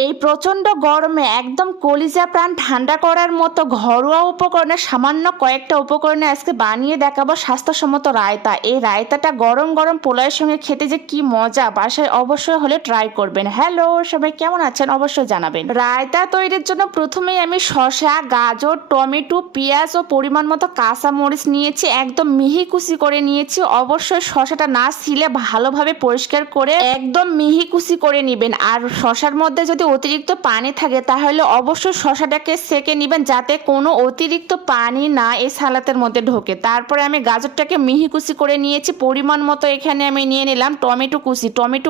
এই প্রচণ্ড গরমে একদম কলিজা প্রাণ ঠান্ডা করার মতো ঘরোয়া উপকরণে সামান্য কয়েকটা উপকরণে আজকে বানিয়ে দেখাবো স্বাস্থ্যসম্মত রায়তা। এই রায়তাটা গরম গরম পোলাওয়ের সঙ্গে খেতে যে কি মজা, বাসায় অবশ্যই হলে ট্রাই করবেন। হ্যালো সবাই, কেমন আছেন অবশ্যই জানাবেন। রায়তা তৈরির জন্য প্রথমেই আমি শসা, গাজর, টমেটো, পেঁয়াজ ও পরিমাণ মতো কাঁচা মরিচ নিয়েছি, একদম মিহি কুচি করে নিয়েছি। অবশ্যই শসাটা না ছিলে ভালোভাবে পরিষ্কার করে একদম মিহি কুচি করে নেবেন। আর শসার মধ্যে যদি অতিরিক্ত পানি থাকে তাহলে অবশ্যই শসাটাকে সেকে নেবেন, যাতে কোনো অতিরিক্ত পানি না এই সালাতের মধ্যে ঢোকে। তারপরে আমি গাজরটাকে মিহি কুচি করে নিয়েছি, পরিমাণ মতো এখানে আমি নিয়ে নিলাম টমেটো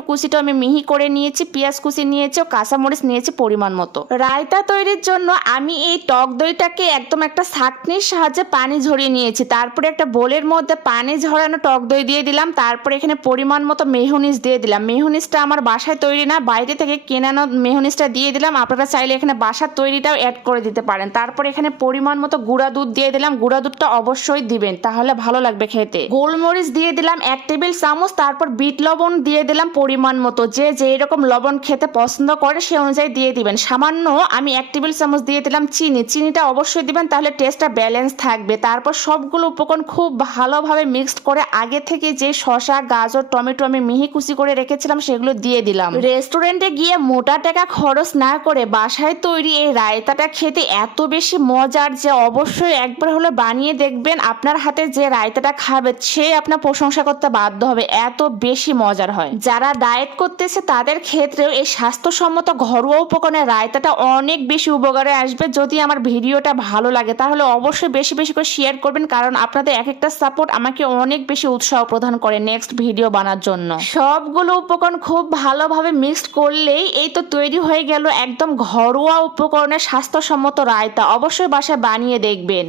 কুচিটা আমি মিহি করে নিয়েছি, পেঁয়াজ কুচি নিয়েছি ও কাঁচামরিচ নিয়েছি পরিমাণ মতো। রায়তা তৈরির জন্য আমি এই টক দইটাকে একদম একটা ছাঁকনির সাহায্যে পানি ঝরিয়ে নিয়েছি। তারপরে একটা বোলের মধ্যে পানি ঝরানো টক দই দিয়ে দিলাম। তারপরে এখানে পরিমাণ মতো মেয়োনিজ দিয়ে দিলাম। মেয়োনিজটা আমার বাসায় তৈরি না, বাইরে থেকে কেনানো মেয়োনিজটা দিয়ে দিলাম। আপনারা চাইলে এখানে বাসার তৈরিটাও অ্যাড করে দিতে পারেন। তারপর এখানে পরিমাণ মতো গুঁড়া দুধ দিয়ে দিলাম। গুঁড়া দুধটা অবশ্যই দিবেন, তাহলে ভালো লাগবে খেতে। গোলমরিচ দিয়ে দিলাম 1 টেবিল চামচ। তারপর বিট লবণ দিয়ে দিলাম পরিমাণ মতো, যে যেরকম লবণ খেতে পছন্দ করে সে অনুযায়ী দিয়ে দিবেন। সামান্য আমি 1 টেবিল চামচ দিয়ে দিলাম চিনিটা অবশ্যই দিবেন, তাহলে টেস্টটা ব্যালেন্স থাকবে। তারপর সবগুলো উপকরণ খুব ভালোভাবে মিক্সড করে আগে থেকে যে শসা, গাজর, টমেটো আমি মিহি কুচি করে রেখেছিলাম সেগুলো দিয়ে দিলাম। রেস্টুরেন্টে গিয়ে মোটা টাকা খরচ না করে বাসায় তৈরি এই রায়তাটা খেতে এত বেশি মজার যে অবশ্যই একবার হলো বানিয়ে দেখবেন। আপনার হাতে যে রায়তাটা খাবে সে আপনার প্রশংসা করতে বাধ্য হবে, এত বেশি মজার হয়। যারা ডায়েট করতেছে তাদের ক্ষেত্রেও এই স্বাস্থ্যসম্মত ঘরোয়া উপকরণের রায়তাটা অনেক বেশি উপকারে আসবে। যদি আমার ভিডিওটা ভালো লাগে তাহলে অবশ্যই বেশি বেশি করে শেয়ার করবেন, কারণ আপনাদের এক একটা সাপোর্ট আমাকে অনেক বেশি উৎসাহ প্রদান করে নেক্সট ভিডিও বানার জন্য। সবগুলো উপকরণ খুব ভালোভাবে মিক্সড করলেই এই তো তৈরি হয়ে গেল একদম ঘরোয়া উপকরণের স্বাস্থ্যসম্মত রায়তা। অবশ্যই বাসায় বানিয়ে দেখবেন।